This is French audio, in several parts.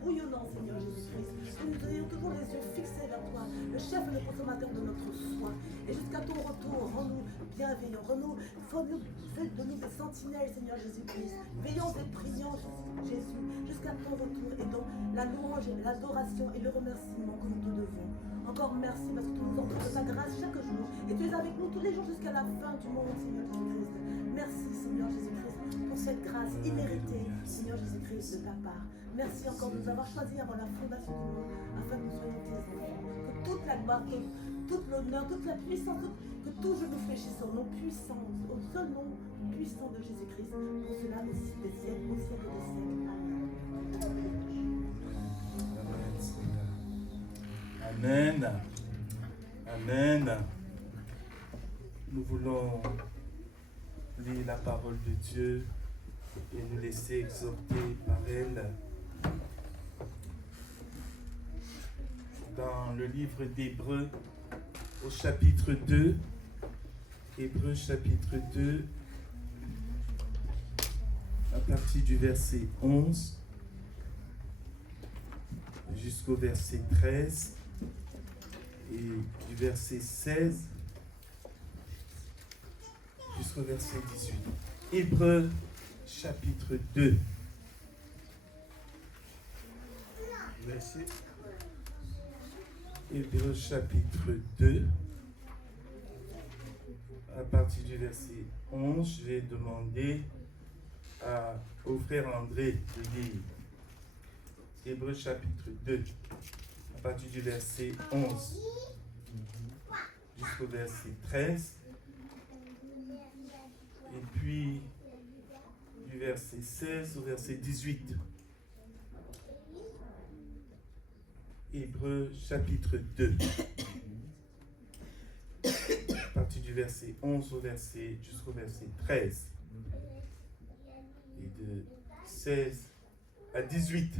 bouillonnant, Seigneur Jésus-Christ. Que nous ayons toujours les yeux fixés vers toi, le chef et le consommateur de notre foi. Et jusqu'à ton retour, rends-nous bienveillants, fais de nous des sentinelles, Seigneur Jésus-Christ. Veillons et prions, Jésus, jusqu'à ton retour. Et donc la louange, l'adoration et le remerciement que nous te devons. Encore merci parce que tu nous offres de ta grâce chaque jour. Et tu es avec nous tous les jours jusqu'à la fin du monde, Seigneur Jésus-Christ. Merci, Seigneur Jésus-Christ, pour cette grâce imméritée, Seigneur Jésus-Christ, de ta part. Merci encore de nous avoir choisis avant la fondation du monde, afin que nous soyons tes enfants. Que toute la gloire, tout l'honneur, toute la puissance, que tout genou fléchisse au nom puissant, au seul nom puissant de Jésus-Christ, pour cela aussi des siècles, au siècle des siècles. Amen. Amen. Amen. Nous voulons lire la parole de Dieu et nous laisser exhorter par elle. Dans le livre d'Hébreux, au chapitre 2, Hébreux chapitre 2, à partir du verset 11 jusqu'au verset 13 et du verset 16 jusqu'au verset 18. Hébreux chapitre 2. Merci. Hébreux chapitre 2. À partir du verset 11, je vais demander au frère André de lire. Hébreux chapitre 2, à partir du verset 11 jusqu'au verset 13, et puis du verset 16 au verset 18. Hébreux chapitre 2, à partir du verset 11 jusqu'au verset 13, et de 16 à 18.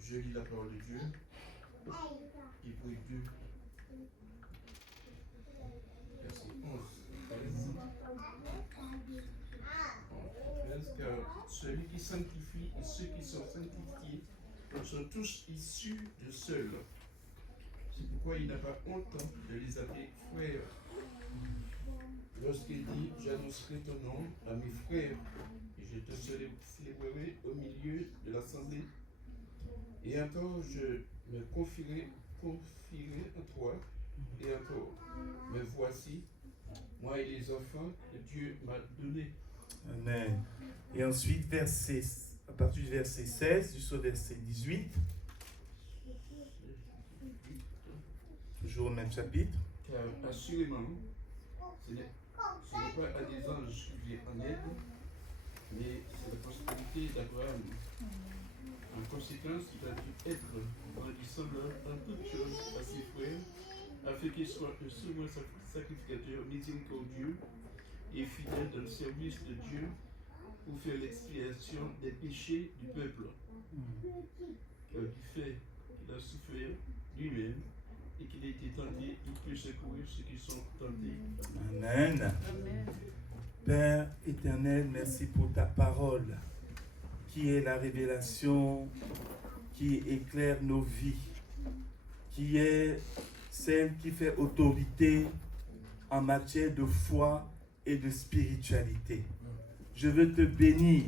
Je lis la parole de Dieu. Hébreux 2, verset 11. Car celui qui sanctifie et ceux qui sont sanctifiés sont tous issus de seul. C'est pourquoi il n'a pas honte de les appeler frères. Lorsqu'il dit « J'annoncerai ton nom à mes frères, et je te célébrerai au milieu de l'assemblée. Et encore je me confierai à toi, et encore, me voici, moi et les enfants que Dieu m'a donnés. » Amen. Et ensuite, à partir du verset 16 jusqu'au verset 18, toujours le même chapitre. Car assurément, ce n'est pas à des anges qui viennent en aide, mais c'est la postérité d'Abraham. En conséquence, il a dû être rendu semblable en toutes choses à ses frères, afin qu'il soit un second sacrificateur miséricordieux et fidèle dans le service de Dieu pour faire l'expiation des péchés du peuple. Car du fait qu'il a souffert lui-même et qu'il a été tenté, il peut secourir ceux qui sont tentés. Amen. Amen. Père éternel, merci pour ta parole, qui est la révélation qui éclaire nos vies, qui est celle qui fait autorité en matière de foi et de spiritualité. Je veux te bénir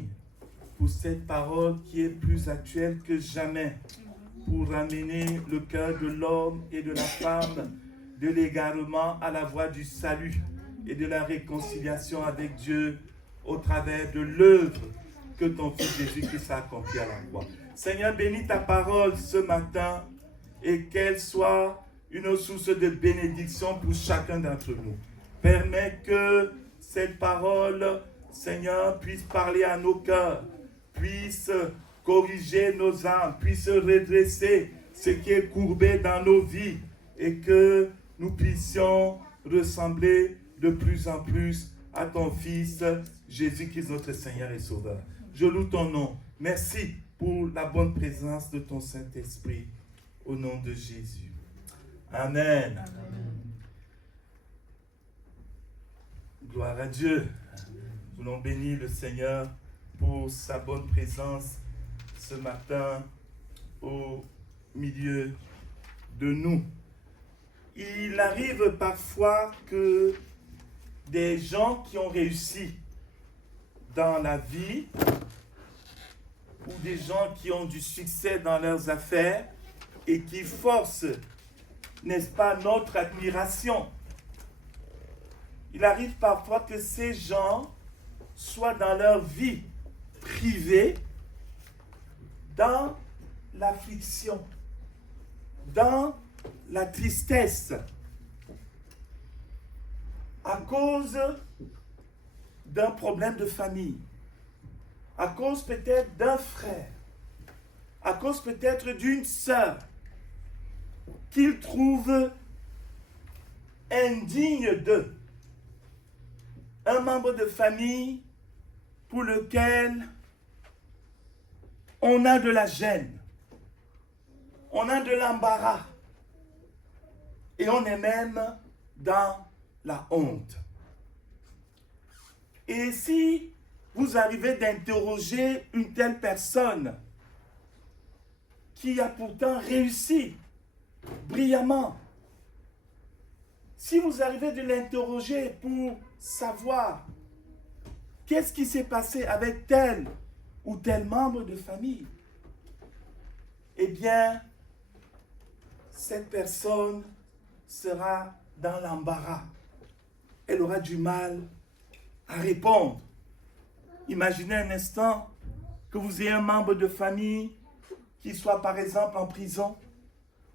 pour cette parole qui est plus actuelle que jamais, pour ramener le cœur de l'homme et de la femme de l'égarement à la voie du salut et de la réconciliation avec Dieu au travers de l'œuvre que ton Fils Jésus-Christ a accompli à la croix. Seigneur, bénis ta parole ce matin et qu'elle soit une source de bénédiction pour chacun d'entre nous. Permets que cette parole, Seigneur, puisse parler à nos cœurs, puisse corriger nos âmes, puisse redresser ce qui est courbé dans nos vies et que nous puissions ressembler de plus en plus à ton Fils Jésus-Christ, notre Seigneur et Sauveur. Je loue ton nom. Merci pour la bonne présence de ton Saint-Esprit. Au nom de Jésus. Amen. Amen. Gloire à Dieu. Nous voulons bénir le Seigneur pour pour sa bonne présence ce matin au milieu de nous. Il arrive parfois que des gens qui ont réussi dans la vie ou des gens qui ont du succès dans leurs affaires et qui forcent, n'est-ce pas, notre admiration. Il arrive parfois que ces gens soient dans leur vie privée, dans l'affliction, dans la tristesse, à cause d'un problème de famille, à cause peut-être d'un frère, à cause peut-être d'une sœur qu'ils trouvent indigne d'eux, un membre de famille pour lequel on a de la gêne, on a de l'embarras et on est même dans la honte. Et si vous arrivez d'interroger une telle personne qui a pourtant réussi brillamment, si vous arrivez de l'interroger pour savoir qu'est-ce qui s'est passé avec tel ou tel membre de famille, eh bien, cette personne sera dans l'embarras. Elle aura du mal à répondre. Imaginez un instant que vous ayez un membre de famille qui soit par exemple en prison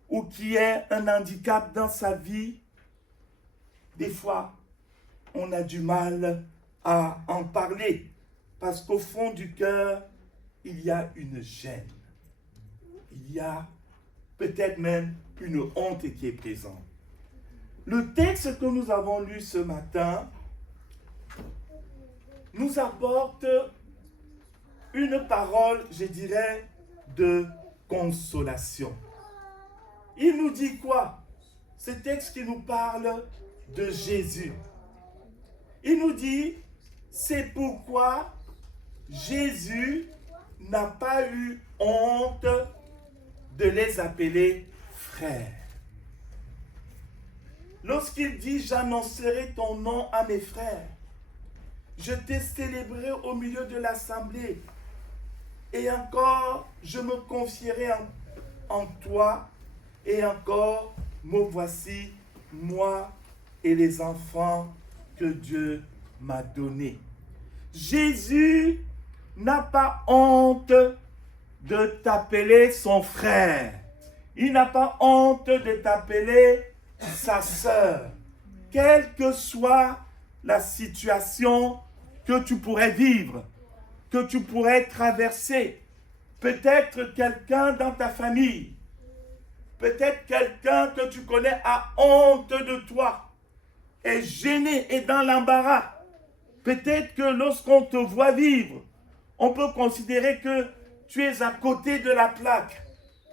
ou qui ait un handicap dans sa vie. Des fois, on a du mal à en parler parce qu'au fond du cœur, il y a une gêne. Il y a peut-être même une honte qui est présente. Le texte que nous avons lu ce matin nous apporte une parole, je dirais, de consolation. Il nous dit quoi? Ce texte qui nous parle de Jésus. Il nous dit, c'est pourquoi Jésus n'a pas eu honte de les appeler frères. Lorsqu'il dit, j'annoncerai ton nom à mes frères, je t'ai célébré au milieu de l'assemblée, et encore, je me confierai en toi, et encore, me voici, moi et les enfants que Dieu m'a donnés. Jésus n'a pas honte de t'appeler son frère. Il n'a pas honte de t'appeler sa sœur. Quelle que soit la situation que tu pourrais vivre, que tu pourrais traverser, peut-être quelqu'un dans ta famille, peut-être quelqu'un que tu connais a honte de toi, est gêné et dans l'embarras. Peut-être que lorsqu'on te voit vivre, on peut considérer que tu es à côté de la plaque.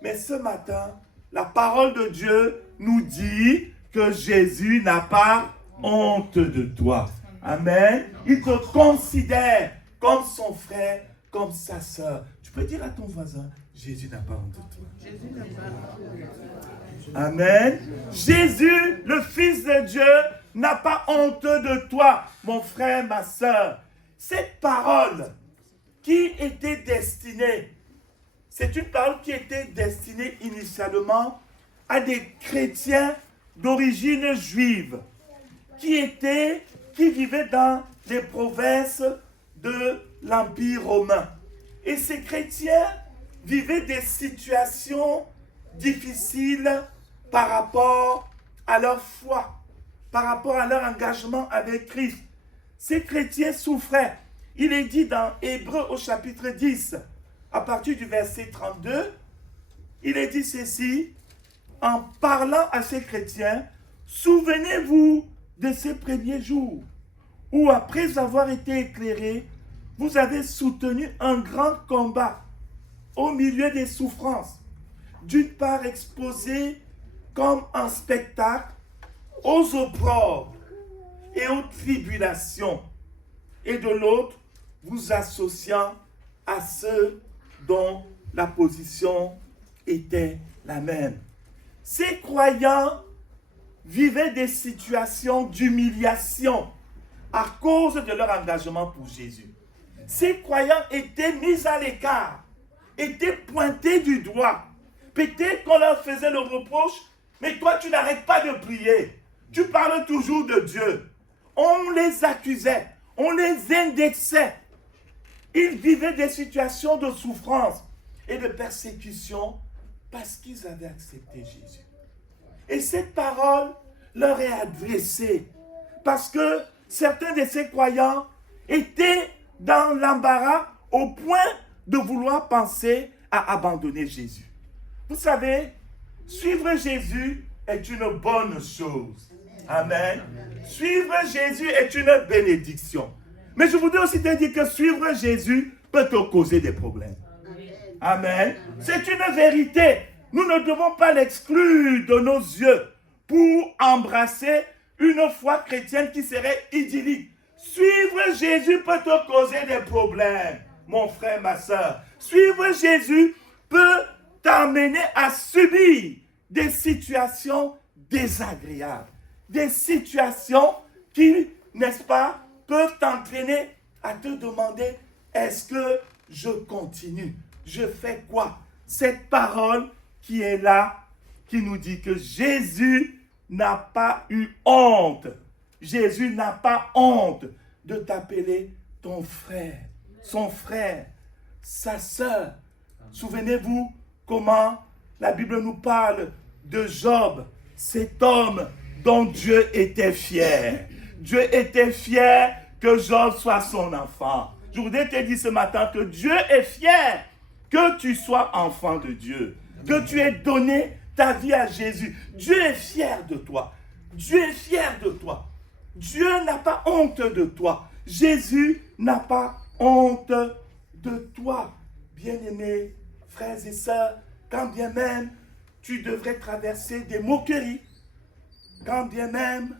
Mais ce matin, la parole de Dieu nous dit que Jésus n'a pas honte de toi. Amen. Il te considère comme son frère, comme sa sœur. Tu peux dire à ton voisin, Jésus n'a pas honte de toi. Jésus n'a pas honte de toi. Amen. Jésus, le Fils de Dieu, n'a pas honte de toi, mon frère, ma sœur. Cette parole qui était destinée, c'est une parole qui était destinée initialement à des chrétiens d'origine juive qui vivaient dans les provinces de l'Empire romain. Et ces chrétiens vivaient des situations difficiles par rapport à leur foi, par rapport à leur engagement avec Christ. Ces chrétiens souffraient. Il est dit dans Hébreux au chapitre 10, à partir du verset 32, il est dit ceci, en parlant à ces chrétiens, souvenez-vous de ces premiers jours, où après avoir été éclairés, vous avez soutenu un grand combat au milieu des souffrances, d'une part exposés comme un spectacle aux opprobres et aux tribulations, et de l'autre, vous associant à ceux dont la position était la même. Ces croyants vivaient des situations d'humiliation à cause de leur engagement pour Jésus. Ces croyants étaient mis à l'écart, étaient pointés du doigt. Peut-être qu'on leur faisait le reproche, mais toi tu n'arrêtes pas de prier. Tu parles toujours de Dieu. On les accusait, on les indexait. Ils vivaient des situations de souffrance et de persécution parce qu'ils avaient accepté Jésus. Et cette parole leur est adressée parce que certains de ces croyants étaient dans l'embarras au point de vouloir penser à abandonner Jésus. Vous savez, suivre Jésus est une bonne chose. Amen. Suivre Jésus est une bénédiction. Mais je voudrais aussi te dire que suivre Jésus peut te causer des problèmes. Amen. C'est une vérité. Nous ne devons pas l'exclure de nos yeux pour embrasser une foi chrétienne qui serait idyllique. Suivre Jésus peut te causer des problèmes, mon frère, ma soeur. Suivre Jésus peut t'amener à subir des situations désagréables. Des situations qui, n'est-ce pas, peuvent t'entraîner à te demander, est-ce que je continue? Je fais quoi? Cette parole qui est là, qui nous dit que Jésus n'a pas eu honte. Jésus n'a pas honte de t'appeler ton frère, son frère, sa sœur. Souvenez-vous comment la Bible nous parle de Job, cet homme dont Dieu était fier. Dieu était fier que Job soit son enfant. Je voudrais te dire ce matin que Dieu est fier que tu sois enfant de Dieu, que tu aies donné ta vie à Jésus. Dieu est fier de toi. Dieu est fier de toi. Dieu n'a pas honte de toi. Jésus n'a pas honte de toi. Bien-aimés frères et sœurs, quand bien même tu devrais traverser des moqueries, quand bien même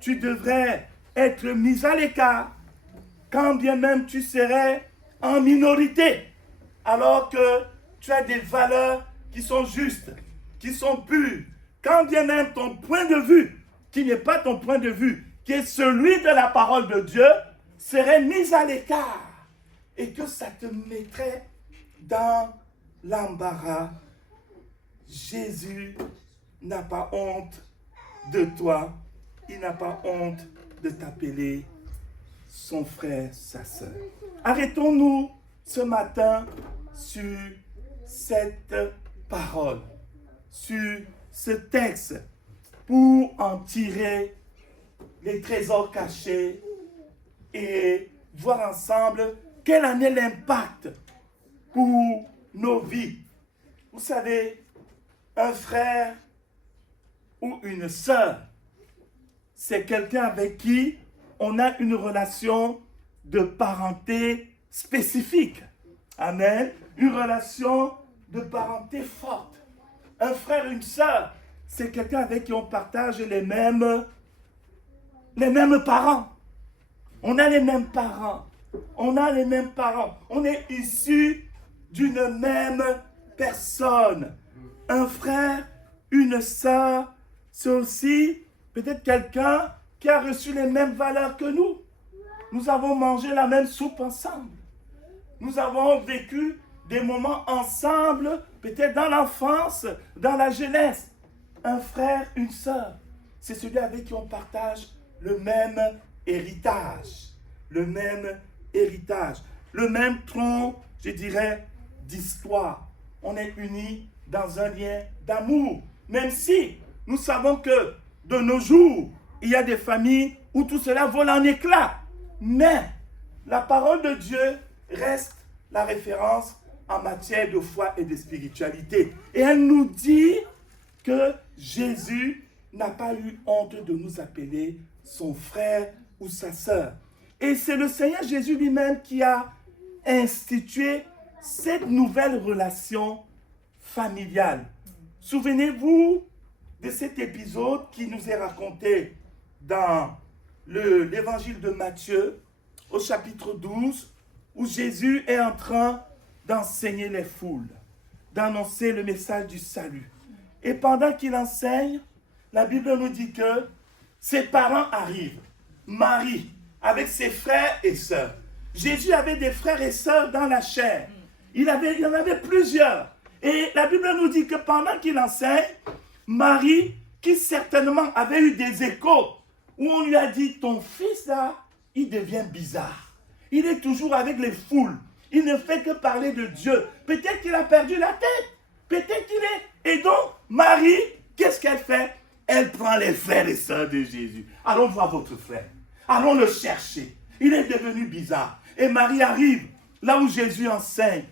tu devrais être mis à l'écart, quand bien même tu serais en minorité, alors que tu as des valeurs qui sont justes, qui sont pures, quand bien même ton point de vue, qui n'est pas ton point de vue, qui est celui de la parole de Dieu, serait mis à l'écart et que ça te mettrait dans l'embarras. Jésus n'a pas honte de toi, il n'a pas honte de t'appeler son frère, sa sœur. Arrêtons-nous ce matin sur cette parole, sur ce texte, pour en tirer les trésors cachés et voir ensemble quel en est l'impact pour nos vies. Vous savez, un frère ou une sœur, c'est quelqu'un avec qui on a une relation de parenté spécifique. Amen. Une relation de parenté forte. Un frère, une sœur, c'est quelqu'un avec qui on partage les mêmes parents. On a les mêmes parents. On a les mêmes parents. On est issus d'une même personne. Un frère, une sœur, c'est aussi peut-être quelqu'un qui a reçu les mêmes valeurs que nous. Nous avons mangé la même soupe ensemble. Nous avons vécu des moments ensemble, peut-être dans l'enfance, dans la jeunesse. Un frère, une sœur, c'est celui avec qui on partage le même héritage. Le même héritage. Le même tronc, je dirais, d'histoire. On est unis dans un lien d'amour. Même si nous savons que de nos jours, il y a des familles où tout cela vole en éclats. Mais la parole de Dieu reste la référence en matière de foi et de spiritualité. Et elle nous dit que Jésus n'a pas eu honte de nous appeler son frère ou sa sœur. Et c'est le Seigneur Jésus lui-même qui a institué cette nouvelle relation familiale. Souvenez-vous de cet épisode qui nous est raconté dans l'évangile de Matthieu, au chapitre 12, où Jésus est en train d'enseigner les foules, d'annoncer le message du salut. Et pendant qu'il enseigne, la Bible nous dit que ses parents arrivent. Marie, avec ses frères et sœurs. Jésus avait des frères et sœurs dans la chair. Il y en avait plusieurs. Et la Bible nous dit que pendant qu'il enseigne, Marie, qui certainement avait eu des échos, où on lui a dit, ton fils là, il devient bizarre. Il est toujours avec les foules. Il ne fait que parler de Dieu. Peut-être qu'il a perdu la tête. Peut-être qu'il est... Et donc, Marie, qu'est-ce qu'elle fait? Elle prend les frères et sœurs de Jésus. Allons voir votre frère. Allons le chercher. Il est devenu bizarre. Et Marie arrive là où Jésus enseigne.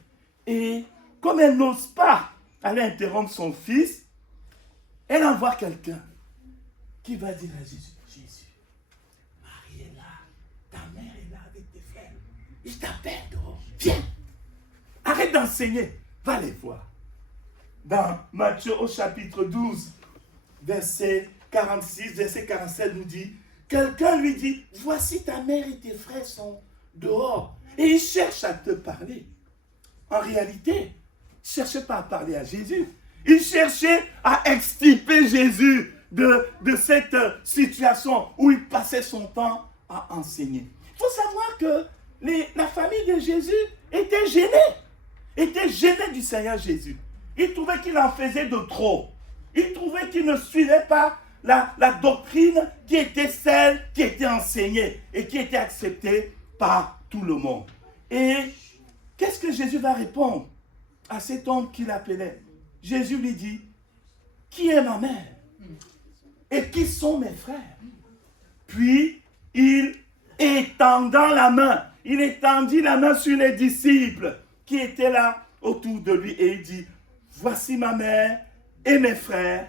Et comme elle n'ose pas aller interrompre son fils, elle envoie quelqu'un qui va dire à Jésus, Jésus, Marie est là, ta mère est là avec tes frères. Il t'appelle dehors. Viens, arrête d'enseigner, va les voir. Dans Matthieu au chapitre 12, verset 46, verset 47 nous dit, quelqu'un lui dit, voici ta mère et tes frères sont dehors. Et il cherche à te parler. En réalité, il ne cherchait pas à parler à Jésus. Il cherchait à extirper Jésus de cette situation où il passait son temps à enseigner. Il faut savoir que la famille de Jésus était gênée du Seigneur Jésus. Il trouvait qu'il en faisait de trop. Il trouvait qu'il ne suivait pas la doctrine qui était celle qui était enseignée et qui était acceptée par tout le monde. Et qu'est-ce que Jésus va répondre à cet homme qu'il appelait? Jésus lui dit, qui est ma mère? Et qui sont mes frères? Puis, il étendant la main, il étendit la main sur les disciples qui étaient là autour de lui et il dit, voici ma mère et mes frères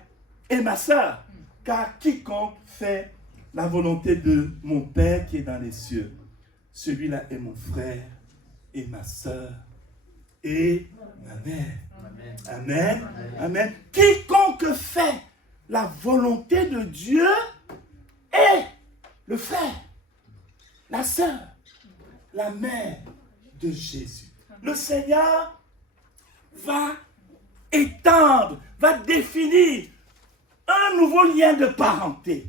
et ma sœur, car quiconque fait la volonté de mon Père qui est dans les cieux, celui-là est mon frère et ma sœur et ma mère. Amen. Amen. Amen. Quiconque fait la volonté de Dieu est le frère, la sœur, la mère de Jésus. Le Seigneur va étendre, va définir un nouveau lien de parenté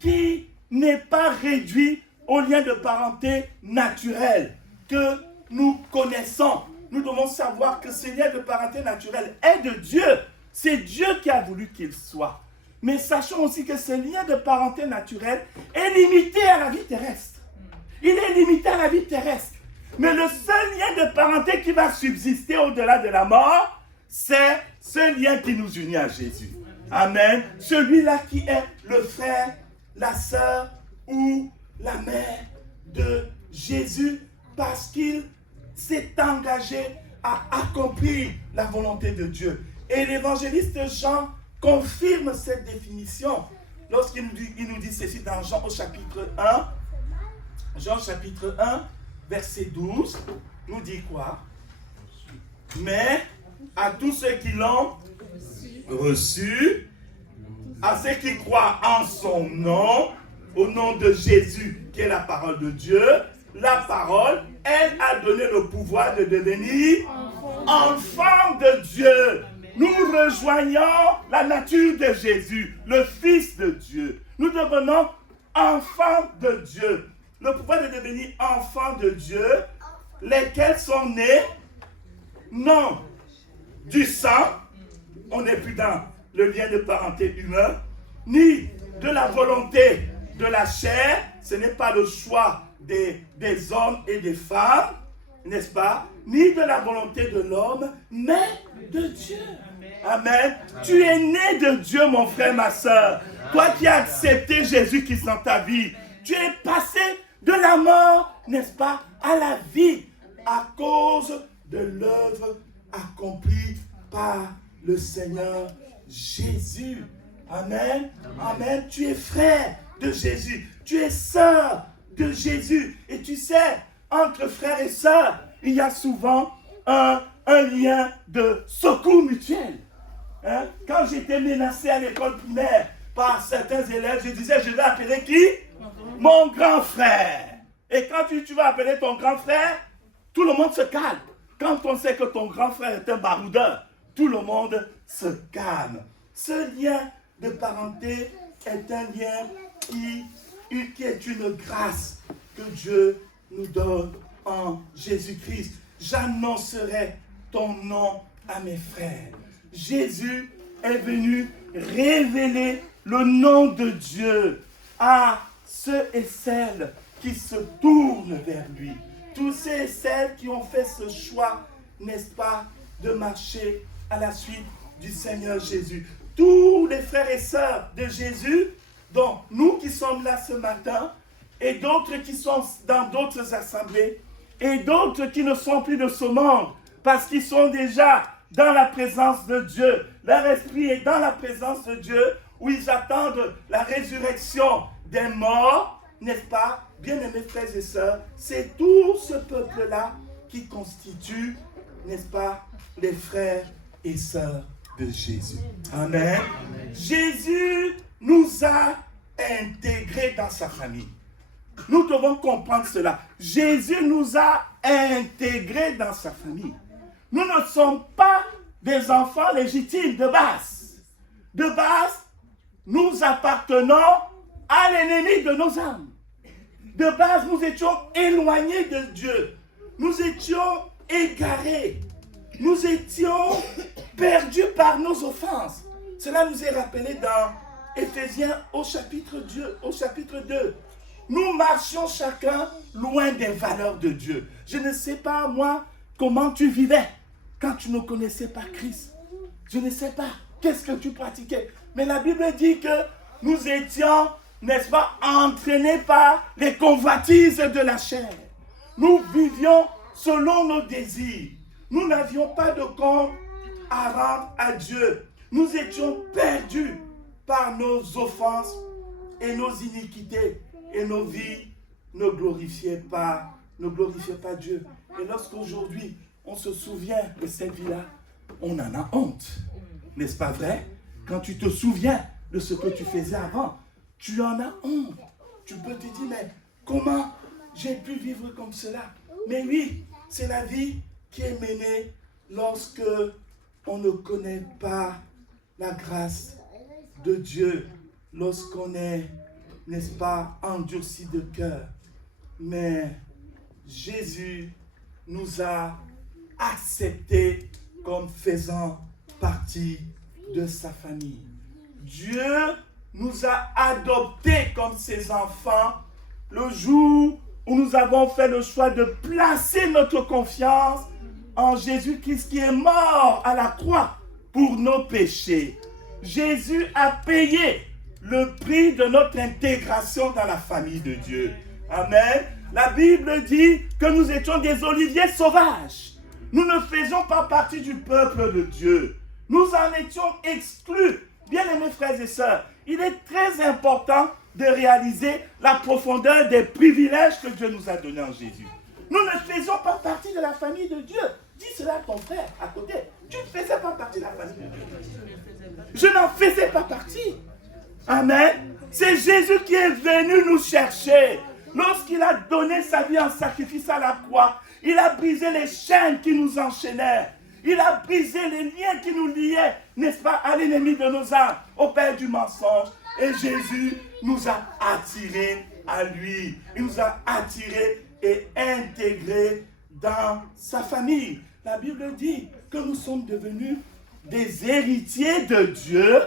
qui n'est pas réduit au lien de parenté naturel que nous connaissons. Nous devons savoir que ce lien de parenté naturel est de Dieu. C'est Dieu qui a voulu qu'il soit. Mais sachons aussi que ce lien de parenté naturel est limité à la vie terrestre. Il est limité à la vie terrestre. Mais le seul lien de parenté qui va subsister au-delà de la mort, c'est ce lien qui nous unit à Jésus. Amen. Celui-là qui est le frère, la sœur ou la mère de Jésus parce qu'il s'est engagé à accomplir la volonté de Dieu. Et l'évangéliste Jean confirme cette définition lorsqu'il nous dit ceci dans Jean au chapitre 1. Jean chapitre 1, verset 12, nous dit quoi? Mais à tous ceux qui l'ont reçu, à ceux qui croient en son nom, au nom de Jésus, qui est la parole de Dieu, la parole, elle a donné le pouvoir de devenir enfant de Dieu. Nous rejoignons la nature de Jésus, le Fils de Dieu. Nous devenons enfants de Dieu. Le pouvoir de devenir enfants de Dieu, lesquels sont nés, non du sang, on n'est plus dans le lien de parenté humain, ni de la volonté de la chair, ce n'est pas le choix des hommes et des femmes, n'est-ce pas? Ni de la volonté de l'homme, mais de Dieu. Amen. Tu es né de Dieu, mon frère, ma soeur. Toi qui as accepté Jésus-Christ dans ta vie, tu es passé de la mort, n'est-ce pas, à la vie, à cause de l'œuvre accomplie par le Seigneur Jésus. Amen. Amen. Tu es frère de Jésus. Tu es sœur de Jésus. Et tu sais, entre frères et sœurs, il y a souvent un lien de secours mutuel. Hein? Quand j'étais menacé à l'école primaire par certains élèves, je disais, je vais appeler qui? Mon grand frère. Et quand tu vas appeler ton grand frère, tout le monde se calme. Quand on sait que ton grand frère est un baroudeur, tout le monde se calme. Ce lien de parenté est un lien qui est une grâce que Dieu nous donne en Jésus-Christ. J'annoncerai ton nom à mes frères. Jésus est venu révéler le nom de Dieu à ceux et celles qui se tournent vers lui. Tous ceux et celles qui ont fait ce choix, n'est-ce pas, de marcher à la suite du Seigneur Jésus. Tous les frères et sœurs de Jésus, donc nous qui sommes là ce matin, et d'autres qui sont dans d'autres assemblées, et d'autres qui ne sont plus de ce monde, parce qu'ils sont déjà dans la présence de Dieu. Leur esprit est dans la présence de Dieu, où ils attendent la résurrection des morts, n'est-ce pas, bien-aimés frères et sœurs, c'est tout ce peuple-là qui constitue, n'est-ce pas, les frères et sœurs de Jésus. Amen. Amen. Jésus nous a intégrés dans sa famille. Nous devons comprendre cela. Jésus nous a intégrés dans sa famille. Nous ne sommes pas des enfants légitimes de base. De base, nous appartenons à l'ennemi de nos âmes. De base, nous étions éloignés de Dieu. Nous étions égarés. Nous étions perdus par nos offenses. Cela nous est rappelé dans Éphésiens au chapitre 2. Nous marchions chacun loin des valeurs de Dieu. Je ne sais pas, moi, comment tu vivais quand tu ne connaissais pas Christ. Je ne sais pas qu'est-ce que tu pratiquais. Mais la Bible dit que nous étions, n'est-ce pas, entraînés par les convoitises de la chair. Nous vivions selon nos désirs. Nous n'avions pas de compte à rendre à Dieu. Nous étions perdus par nos offenses et nos iniquités. Et nos vies ne glorifiaient pas Dieu. Et lorsqu'aujourd'hui, on se souvient de cette vie-là, on en a honte. N'est-ce pas vrai? Quand tu te souviens de ce que tu faisais avant, tu en as honte. Tu peux te dire, mais comment j'ai pu vivre comme cela? Mais oui, c'est la vie qui est menée lorsque on ne connaît pas la grâce de Dieu, lorsqu'on est, n'est-ce pas, endurci de cœur. Mais Jésus nous a acceptés comme faisant partie de sa famille. Dieu nous a adoptés comme ses enfants le jour où nous avons fait le choix de placer notre confiance en Jésus-Christ qui est mort à la croix pour nos péchés. Jésus a payé le prix de notre intégration dans la famille de Dieu. Amen. La Bible dit que nous étions des oliviers sauvages. Nous ne faisions pas partie du peuple de Dieu. Nous en étions exclus. Bien-aimés frères et sœurs, il est très important de réaliser la profondeur des privilèges que Dieu nous a donnés en Jésus. Nous ne faisions pas partie de la famille de Dieu. Dis cela à ton frère à côté. Tu ne faisais pas partie de la famille de Dieu. Je n'en faisais pas partie. Amen. C'est Jésus qui est venu nous chercher. Lorsqu'il a donné sa vie en sacrifice à la croix, il a brisé les chaînes qui nous enchaînaient. Il a brisé les liens qui nous liaient, n'est-ce pas, à l'ennemi de nos âmes, au père du mensonge. Et Jésus nous a attirés à lui. Il nous a attirés et intégrés dans sa famille. La Bible dit que nous sommes devenus des héritiers de Dieu,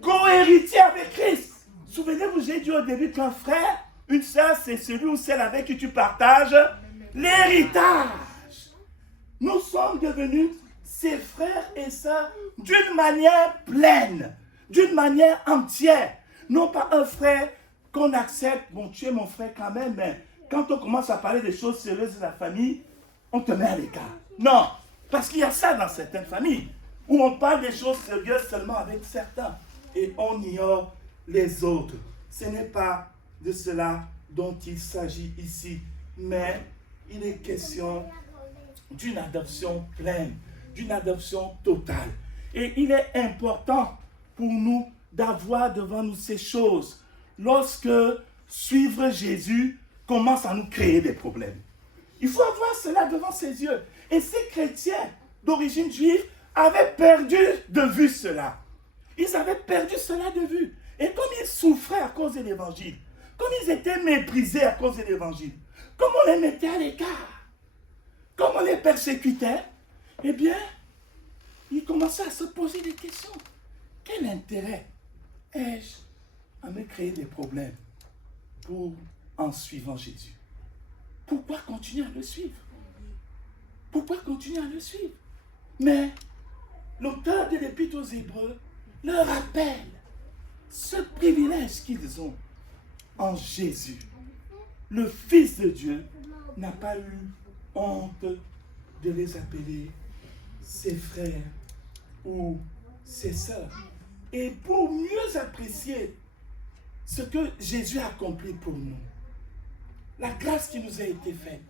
co-héritiers avec Christ. Souvenez-vous, j'ai dit au début qu'un frère, une sœur, c'est celui ou celle avec qui tu partages l'héritage. Nous sommes devenus ses frères et sœurs d'une manière pleine, d'une manière entière. Non pas un frère qu'on accepte, bon, tu es mon frère quand même, mais quand on commence à parler des choses sérieuses de la famille, on te met à l'écart. Non, parce qu'il y a ça dans certaines familles, où on parle des choses sérieuses seulement avec certains, et on ignore les autres. Ce n'est pas de cela dont il s'agit ici, mais il est question d'une adoption pleine, d'une adoption totale. Et il est important pour nous d'avoir devant nous ces choses lorsque suivre Jésus commence à nous créer des problèmes. Il faut avoir cela devant ses yeux. Et ces chrétiens d'origine juive avaient perdu de vue cela. Ils avaient perdu cela de vue. Et comme ils souffraient à cause de l'évangile, comme ils étaient méprisés à cause de l'évangile, comme on les mettait à l'écart, comme on les persécutait, eh bien, ils commençaient à se poser des questions. Quel intérêt ai-je à me créer des problèmes en suivant Jésus? Pourquoi continuer à le suivre? Pourquoi continuer à le suivre? Mais l'auteur de l'Épître aux Hébreux leur rappelle ce privilège qu'ils ont en Jésus. Le Fils de Dieu n'a pas eu honte de les appeler ses frères ou ses sœurs. Et pour mieux apprécier ce que Jésus a accompli pour nous, la grâce qui nous a été faite,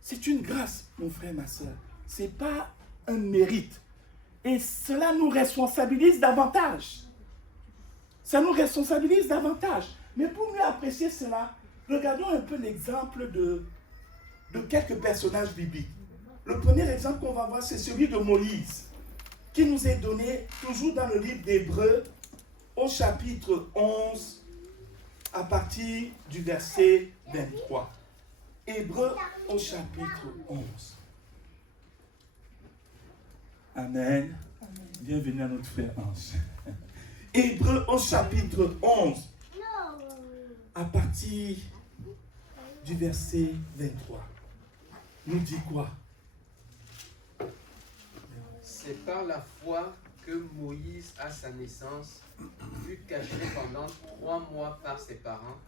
c'est une grâce, mon frère, ma soeur. Ce n'est pas un mérite. Et cela nous responsabilise davantage. Ça nous responsabilise davantage. Mais pour mieux apprécier cela, regardons un peu l'exemple de quelques personnages bibliques. Le premier exemple qu'on va voir, c'est celui de Moïse, qui nous est donné toujours dans le livre d'Hébreux, au chapitre 11, à partir du verset 23. Hébreux au chapitre 11. Amen. Bienvenue à notre frère Ange. Hébreux au chapitre 11, à partir du verset 23. Nous dit quoi? C'est par la foi que Moïse, à sa naissance, fut caché pendant 3 mois par ses parents,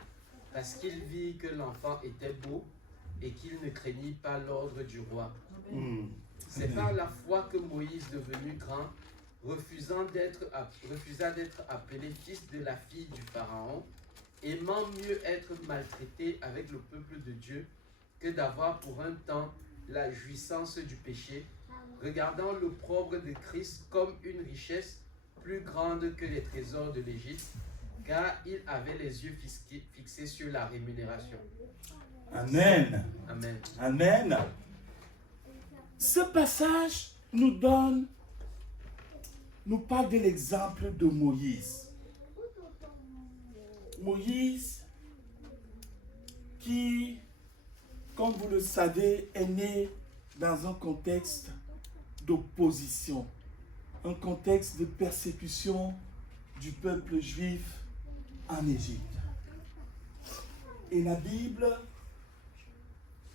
parce qu'il vit que l'enfant était beau et qu'il ne craignit pas l'ordre du roi. C'est par la foi que Moïse, devenu grand, refusa d'être appelé fils de la fille du Pharaon, aimant mieux être maltraité avec le peuple de Dieu que d'avoir pour un temps la jouissance du péché, regardant l'opprobre de Christ comme une richesse plus grande que les trésors de l'Égypte, car il avait les yeux fixés sur la rémunération. Amen. Amen. Amen. Ce passage nous parle de l'exemple de Moïse. Moïse qui, comme vous le savez, est né dans un contexte d'opposition, un contexte de persécution du peuple juif en Égypte. Et la Bible,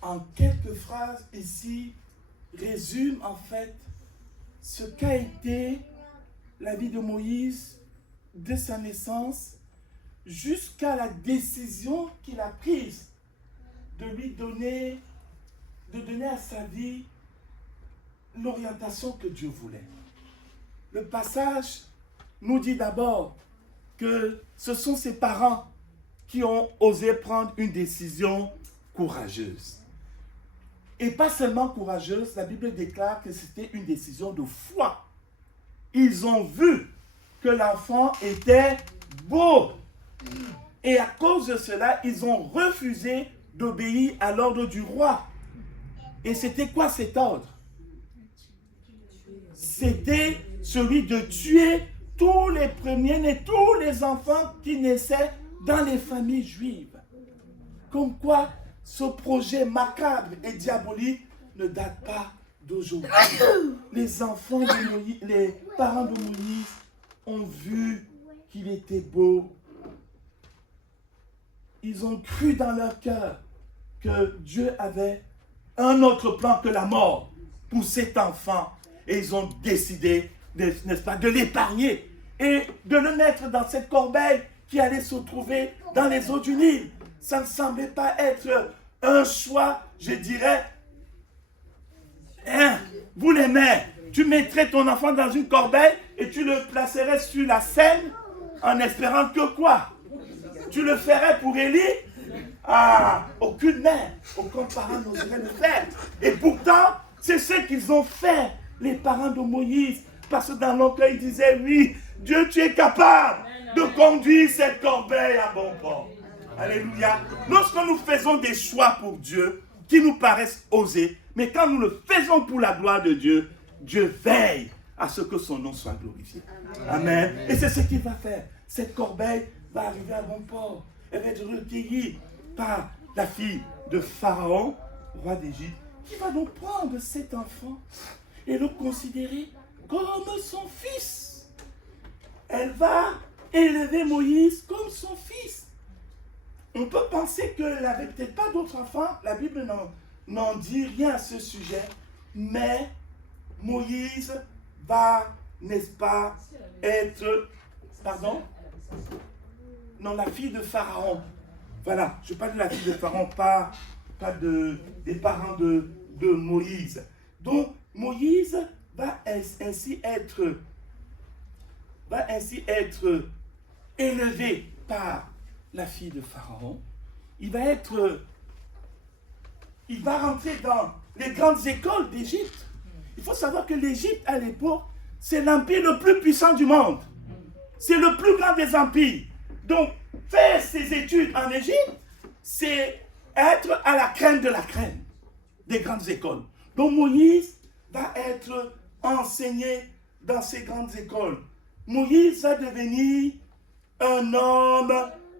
en quelques phrases ici, résume en fait ce qu'a été la vie de Moïse de sa naissance jusqu'à la décision qu'il a prise de donner à sa vie l'orientation que Dieu voulait. Le passage nous dit d'abord que ce sont ses parents qui ont osé prendre une décision courageuse. Et pas seulement courageuse, la Bible déclare que c'était une décision de foi. Ils ont vu que l'enfant était beau. Et à cause de cela, ils ont refusé d'obéir à l'ordre du roi. Et c'était quoi cet ordre? C'était celui de tuer tous les premiers-nés, tous les enfants qui naissaient dans les familles juives. Comme quoi, ce projet macabre et diabolique ne date pas d'aujourd'hui. Les enfants de Moïse, les parents de Moïse ont vu qu'il était beau. Ils ont cru dans leur cœur que Dieu avait un autre plan que la mort pour cet enfant. Et ils ont décidé, n'est-ce pas, de l'épargner et de le mettre dans cette corbeille qui allait se trouver dans les eaux du Nil. Ça ne semblait pas être un choix, je dirais. Vous les mères, tu mettrais ton enfant dans une corbeille et tu le placerais sur la scène en espérant que quoi? Tu le ferais pour Élie? Ah, aucune mère, aucun parent n'oserait le faire. Et pourtant, c'est ce qu'ils ont fait, les parents de Moïse. Parce que dans leur cœur, ils disaient, oui, Dieu, tu es capable de conduire cette corbeille à bon port. Alléluia. Lorsque nous faisons des choix pour Dieu, qui nous paraissent osées, mais quand nous le faisons pour la gloire de Dieu, Dieu veille à ce que son nom soit glorifié. Amen. Et c'est ce qu'il va faire. Cette corbeille va arriver à bon port. Elle va être recueillie par la fille de Pharaon, roi d'Égypte, qui va donc prendre cet enfant et le considérer comme son fils. Elle va élever Moïse comme son fils. On peut penser qu'elle n'avait peut-être pas d'autres enfants. La Bible n'en dit rien à ce sujet. Mais Moïse va, n'est-ce pas, être... Pardon? Non, la fille de Pharaon. Voilà, je parle de la fille de Pharaon, pas des parents de Moïse. Donc, Moïse va ainsi être élevé par la fille de Pharaon. Il va rentrer dans les grandes écoles d'Égypte. Il faut savoir que l'Égypte, à l'époque, c'est l'empire le plus puissant du monde. C'est le plus grand des empires. Donc, faire ses études en Égypte, c'est être à la crème de la crème des grandes écoles. Donc, Moïse va être enseigné dans ces grandes écoles. Moïse va devenir un homme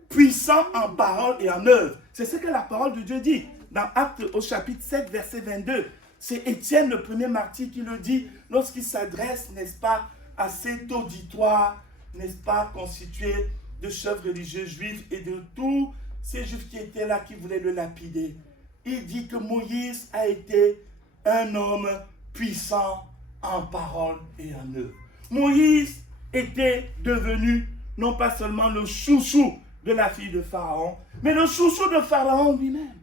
puissant en parole et en œuvre. C'est ce que la parole de Dieu dit. Dans Actes au chapitre 7, verset 22. C'est Étienne, le premier martyr, qui le dit lorsqu'il s'adresse, n'est-ce pas, à cet auditoire, n'est-ce pas, constitué de chefs religieux juifs et de tous ces juifs qui étaient là, qui voulaient le lapider. Il dit que Moïse a été un homme puissant en parole et en œuvre. Moïse était devenu non pas seulement le chouchou de la fille de Pharaon, mais le chouchou de Pharaon lui-même.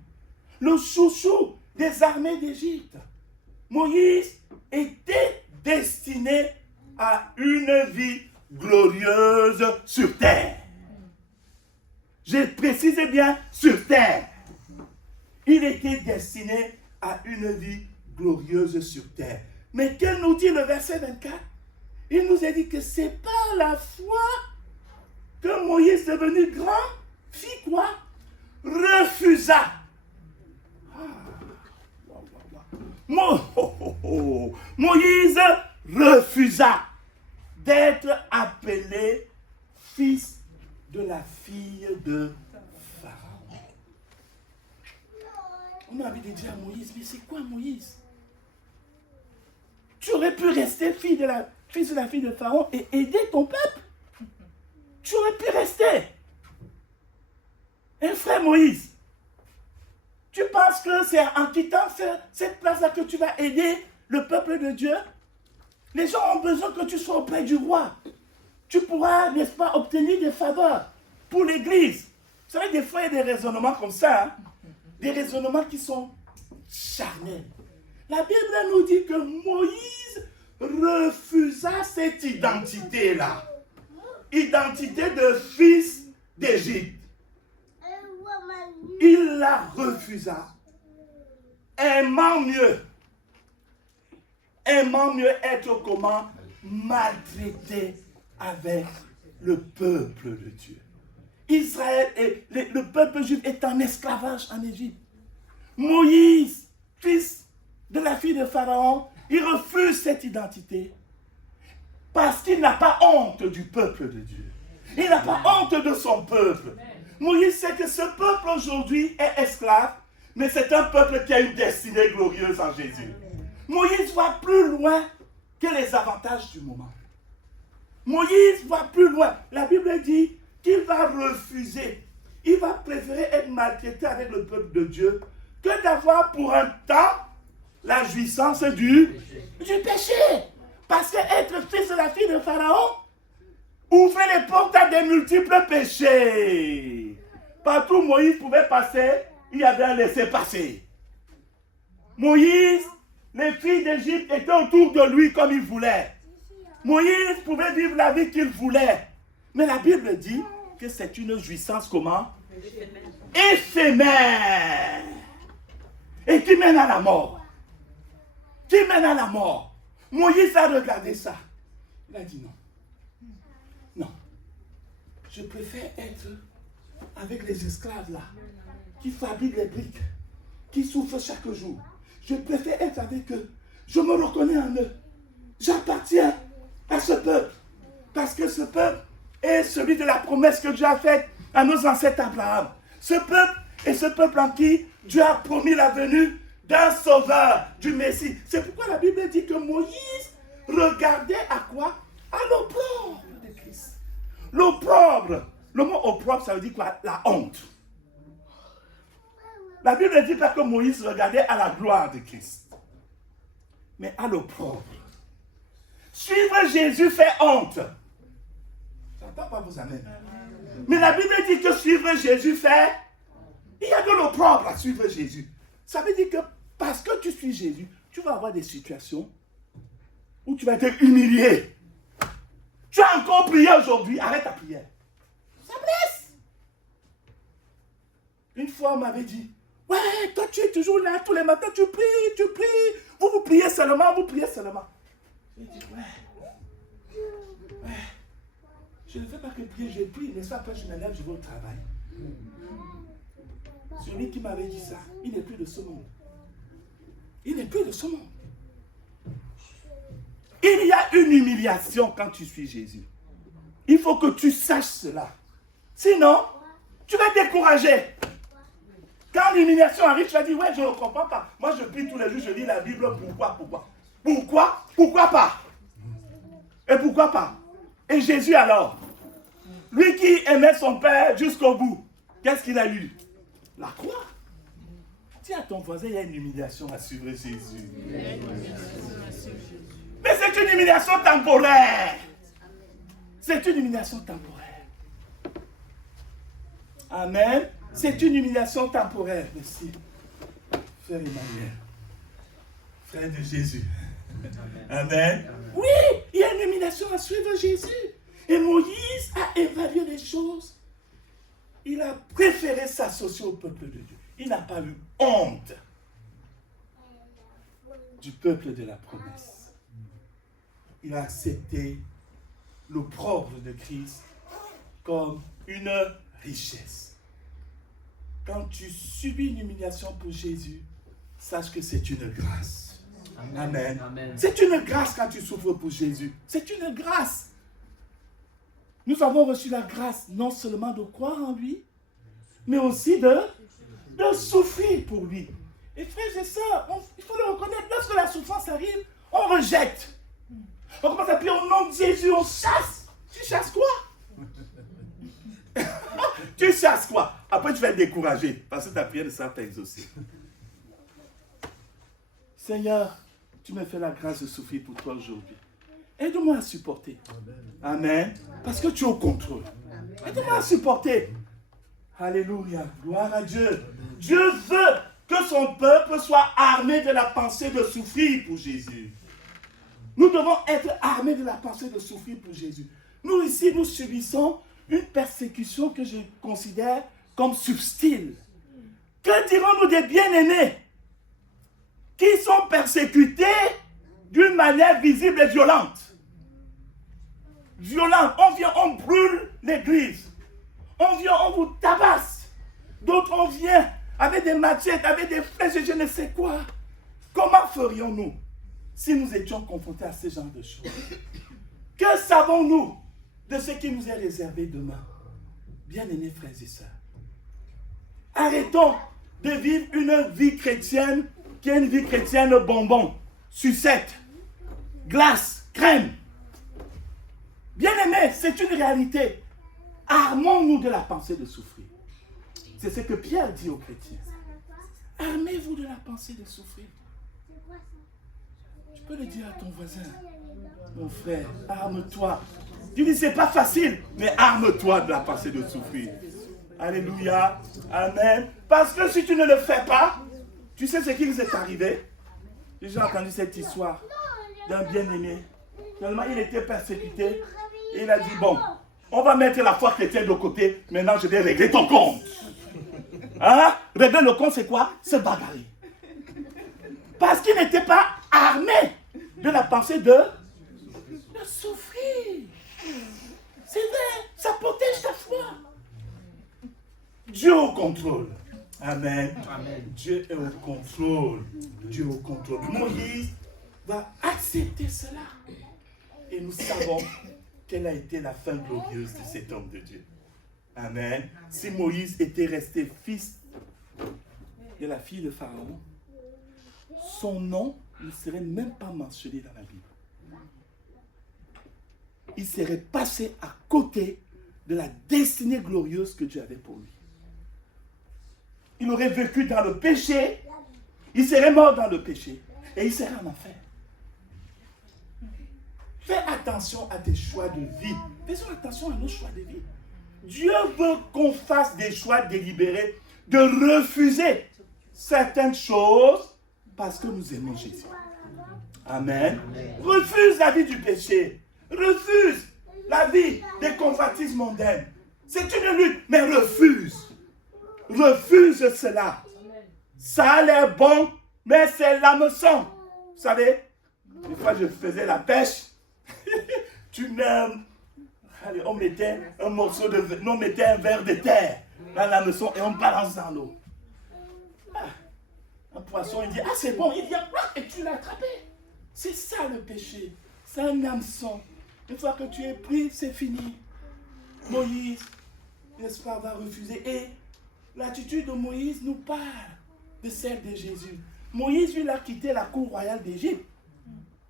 Le chouchou des armées d'Égypte. Moïse était destiné à une vie glorieuse sur terre. Je précise bien, sur terre. Il était destiné à une vie glorieuse sur terre. Mais qu'elle nous dit le verset 24? Il nous a dit que c'est par la foi que Moïse, devenu grand, fit quoi? Refusa. Moïse refusa d'être appelé fils de la fille de Pharaon. On a envie de dire à Moïse, mais c'est quoi Moïse? Tu aurais pu rester fils de la fille de Pharaon et aider ton peuple. Tu aurais pu rester. Un frère Moïse, tu penses que c'est en quittant cette place-là que tu vas aider le peuple de Dieu? Les gens ont besoin que tu sois auprès du roi. Tu pourras, n'est-ce pas, obtenir des faveurs pour l'église. Vous savez, des fois, il y a des raisonnements comme ça. Hein? Des raisonnements qui sont charnels. La Bible nous dit que Moïse refusa cette identité-là. Identité de fils d'Égypte. Il la refusa. Aimant mieux être comment? Maltraité avec le peuple de Dieu. Israël et le peuple juif est en esclavage en Égypte. Moïse, fils de la fille de Pharaon, il refuse cette identité parce qu'il n'a pas honte du peuple de Dieu. Il n'a pas honte de son peuple. Moïse sait que ce peuple aujourd'hui est esclave, mais c'est un peuple qui a une destinée glorieuse en Jésus. Moïse va plus loin que les avantages du moment. Moïse va plus loin. La Bible dit qu'il va refuser. Il va préférer être maltraité avec le peuple de Dieu que d'avoir pour un temps la jouissance du péché. Parce que être fils de la fille de Pharaon ouvrait les portes à des multiples péchés. Partout où Moïse pouvait passer, il y avait un laissez-passer. Moïse, les filles d'Égypte étaient autour de lui comme il voulait. Moïse pouvait vivre la vie qu'il voulait. Mais la Bible dit que c'est une jouissance comment? Éphémère. Et qui mène à la mort. Qui mène à la mort. Moïse a regardé ça. Il a dit non. Non. Je préfère être avec les esclaves là, qui fabriquent les briques, qui souffrent chaque jour. Je préfère être avec eux. Je me reconnais en eux. J'appartiens à ce peuple. Parce que ce peuple est celui de la promesse que Dieu a faite à nos ancêtres Abraham. Ce peuple est ce peuple en qui Dieu a promis la venue d'un sauveur, du Messie. C'est pourquoi la Bible dit que Moïse regardait à quoi? À l'opprobre de Christ. L'opprobre. Le mot opprobre, ça veut dire quoi? La honte. La Bible ne dit pas que Moïse regardait à la gloire de Christ, mais à l'opprobre. Suivre Jésus fait honte. J'entends pas vos amens. Mais la Bible dit que suivre Jésus fait... Il y a de l'opprobre à suivre Jésus. Ça veut dire que parce que tu suis Jésus, tu vas avoir des situations où tu vas être humilié. Tu as encore prié aujourd'hui, arrête ta prière. Ça blesse. Une fois, on m'avait dit, ouais, toi tu es toujours là, tous les matins, tu pries. Vous priez seulement. J'ai dit, ouais. Je ne fais pas que prier, je prie, mais ça, après je me lève, je vais au travail. Celui qui m'avait dit ça, il n'est plus de ce monde. Il n'est plus de ce monde. Il y a une humiliation quand tu suis Jésus. Il faut que tu saches cela. Sinon, tu vas te décourager. Quand l'humiliation arrive, tu vas dire, ouais, je ne comprends pas. Moi, je prie tous les jours, je lis la Bible, Pourquoi pas? Et pourquoi pas? Et Jésus alors? Lui qui aimait son Père jusqu'au bout, qu'est-ce qu'il a eu? La croix. Dis à ton voisin, il y a une humiliation à suivre Jésus. Mais c'est une humiliation temporaire. C'est une humiliation temporaire. Amen. C'est une humiliation temporaire. Merci. Frère Emmanuel. Frère de Jésus. Amen. Oui, il y a une humiliation à suivre Jésus. Et Moïse a évalué les choses. Il a préféré s'associer au peuple de Dieu. Il n'a pas eu honte du peuple de la promesse. Il a accepté l'opprobre de Christ comme une richesse. Quand tu subis une humiliation pour Jésus, sache que c'est une grâce. Amen. Amen. C'est une grâce quand tu souffres pour Jésus. C'est une grâce. Nous avons reçu la grâce non seulement de croire en lui, mais aussi de souffrir pour lui. Et frères et sœurs, il faut le reconnaître, lorsque la souffrance arrive, on rejette. On commence à prier au nom de Jésus, on chasse. Tu chasses quoi? Tu chasses quoi? Après tu vas être découragé, parce que ta prière ne sera pas exaucée. Seigneur, tu me fais la grâce de souffrir pour toi aujourd'hui. Aide-moi à supporter. Amen. Parce que tu es au contrôle. Aide-moi à supporter. Alléluia. Gloire à Dieu. Dieu veut que son peuple soit armé de la pensée de souffrir pour Jésus. Nous devons être armés de la pensée de souffrir pour Jésus. Nous ici, nous subissons une persécution que je considère comme subtile. Que dirons-nous des bien-aimés qui sont persécutés d'une manière visible et violente? Violente. On vient, on brûle l'église. On vient, on vous tabasse. D'autres, on vient avec des machettes, avec des flèches et je ne sais quoi. Comment ferions-nous si nous étions confrontés à ce genre de choses? Que savons-nous de ce qui nous est réservé demain? Bien-aimés frères et sœurs, arrêtons de vivre une vie chrétienne qui est une vie chrétienne bonbon, sucette, glace, crème. Bien-aimés, c'est une réalité. Armons-nous de la pensée de souffrir. C'est ce que Pierre dit aux chrétiens. Armez-vous de la pensée de souffrir. Tu peux le dire à ton voisin. Mon frère, arme-toi. Tu dis, c'est pas facile, mais arme-toi de la pensée de souffrir. Alléluia. Amen. Parce que si tu ne le fais pas, tu sais ce qui nous est arrivé? J'ai entendu cette histoire d'un bien-aimé. Finalement, il était persécuté. Et il a dit, bon, on va mettre la foi chrétienne de côté. Maintenant, je vais régler ton compte. Hein? Régler le compte, c'est quoi? Se bagarrer. Parce qu'il n'était pas armé de la pensée de souffrir. C'est vrai, ça protège ta foi. Dieu au contrôle. Amen. Amen. Dieu est au contrôle. Dieu est au contrôle. Moïse va accepter cela. Et nous savons quelle a été la fin glorieuse de cet homme de Dieu. Amen. Si Moïse était resté fils de la fille de Pharaon, son nom ne serait même pas mentionné dans la Bible. Il serait passé à côté de la destinée glorieuse que Dieu avait pour lui. Il aurait vécu dans le péché, il serait mort dans le péché et il serait en enfer. Fais attention à tes choix de vie. Faisons attention à nos choix de vie. Dieu veut qu'on fasse des choix délibérés de refuser certaines choses parce que nous aimons Jésus. Amen. Refuse la vie du péché. Refuse la vie des convoitises mondaines. C'est une lutte, mais refuse. Refuse cela. Ça a l'air bon, mais c'est l'hameçon. Vous savez, une fois je faisais la pêche, allez, on mettait un morceau de verre, on mettait un verre de terre dans l'hameçon et on balance dans l'eau. Un poisson, il dit, ah c'est bon, il vient, et tu l'as attrapé. C'est ça le péché. C'est un hameçon. Une fois que tu es pris, c'est fini. Moïse, n'est-ce pas, va refuser. Et l'attitude de Moïse nous parle de celle de Jésus. Moïse, lui, a quitté la cour royale d'Égypte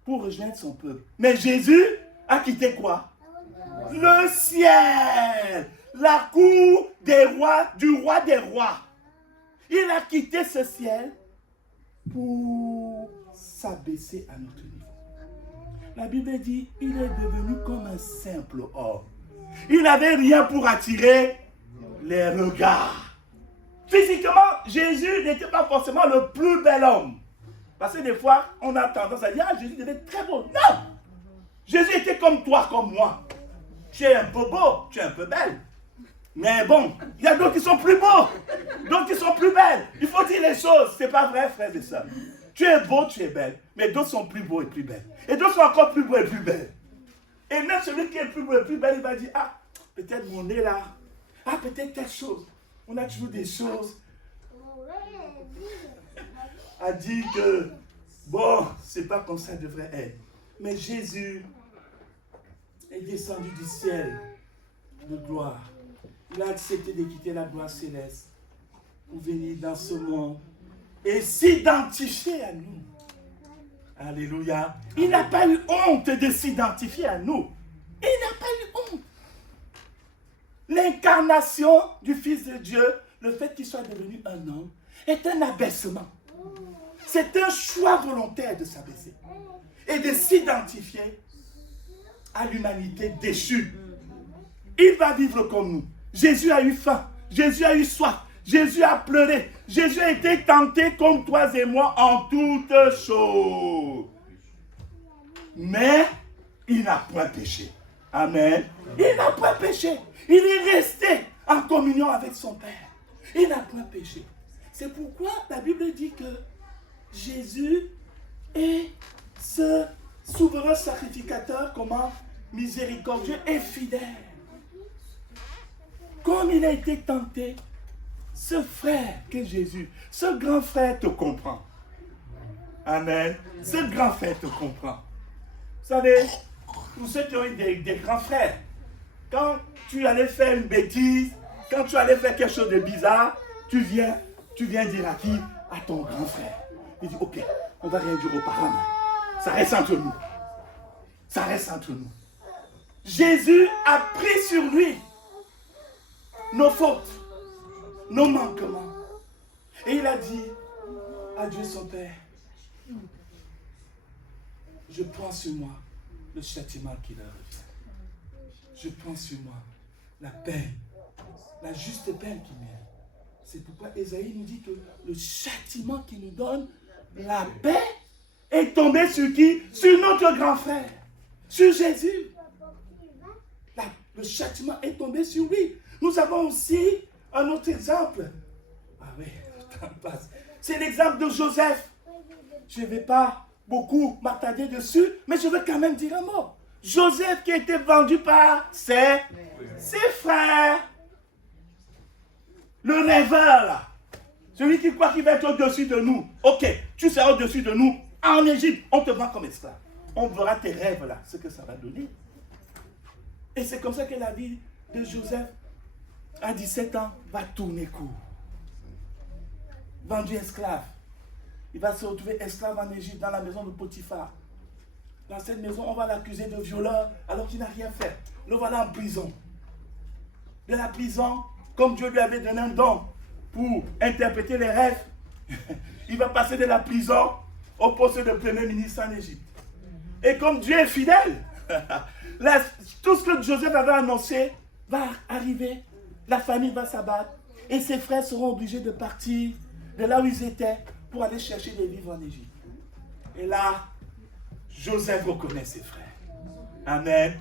pour rejoindre son peuple. Mais Jésus a quitté quoi? Le ciel. La cour des rois, du roi des rois. Il a quitté ce ciel pour s'abaisser à notre niveau. La Bible dit, il est devenu comme un simple homme. Il n'avait rien pour attirer les regards. Physiquement, Jésus n'était pas forcément le plus bel homme. Parce que des fois, on a tendance à dire, ah, Jésus était très beau. Non! Jésus était comme toi, comme moi. Tu es un peu beau, tu es un peu belle. Mais bon, il y a d'autres qui sont plus beaux, d'autres qui sont plus belles. Il faut dire les choses, c'est pas vrai, frères et sœurs. Tu es beau, tu es belle, mais d'autres sont plus beaux et plus belles. Et d'autres sont encore plus beaux et plus belles. Et même celui qui est plus beau et plus belle, il va dire, ah, peut-être mon nez là, ah, peut-être telle chose. On a toujours des choses à dire que, bon, c'est pas comme ça devrait être. Mais Jésus est descendu du ciel de gloire. Il a accepté de quitter la gloire céleste pour venir dans ce monde et s'identifier à nous. Alléluia. Il n'a pas eu honte de s'identifier à nous. Il n'a pas eu honte. L'incarnation du Fils de Dieu, le fait qu'il soit devenu un homme, est un abaissement. C'est un choix volontaire de s'abaisser et de s'identifier à l'humanité déchue. Il va vivre comme nous. Jésus a eu faim, Jésus a eu soif, Jésus a pleuré, Jésus a été tenté comme toi et moi en toutes choses. Mais il n'a point péché. Amen. Il n'a point péché. Il est resté en communion avec son Père. Il n'a point péché. C'est pourquoi la Bible dit que Jésus est ce souverain sacrificateur, comment miséricordieux et fidèle. Comme il a été tenté, ce frère que Jésus, ce grand frère te comprend. Amen. Ce grand frère te comprend. Vous savez, pour ceux qui ont eu des grands frères, quand tu allais faire une bêtise, quand tu allais faire quelque chose de bizarre, tu viens dire à qui? À ton grand frère. Il dit, ok, on va rien dire aux parents. Ça reste entre nous. Ça reste entre nous. Jésus a pris sur lui nos fautes, nos manquements. Et il a dit à Dieu son Père, je prends sur moi le châtiment qui leur revient. Je prends sur moi la peine, la juste peine qu'il mérite. C'est pourquoi Ésaïe nous dit que le châtiment qui nous donne la paix est tombé sur qui? Sur notre grand frère, sur Jésus. Le châtiment est tombé sur lui. Nous avons aussi un autre exemple. Ah oui, le temps passe. C'est l'exemple de Joseph. Je ne vais pas beaucoup m'attarder dessus, mais je veux quand même dire un mot. Joseph qui a été vendu par ses frères. Le rêveur là. Celui qui croit qu'il va être au-dessus de nous. Ok, tu seras au-dessus de nous. En Égypte, on te vend comme esclave. On verra tes rêves là, ce que ça va donner. Et c'est comme ça que la vie de Joseph, à 17 ans, va tourner court. Vendu esclave. Il va se retrouver esclave en Égypte, dans la maison de Potiphar. Dans cette maison, on va l'accuser de violeur alors qu'il n'a rien fait. Le voilà en prison. De la prison, comme Dieu lui avait donné un don pour interpréter les rêves, il va passer de la prison au poste de premier ministre en Égypte. Et comme Dieu est fidèle, là, tout ce que Joseph avait annoncé va arriver. La famille va s'abattre et ses frères seront obligés de partir de là où ils étaient pour aller chercher des vivres en Égypte. Et là, Joseph reconnaît ses frères. Amen.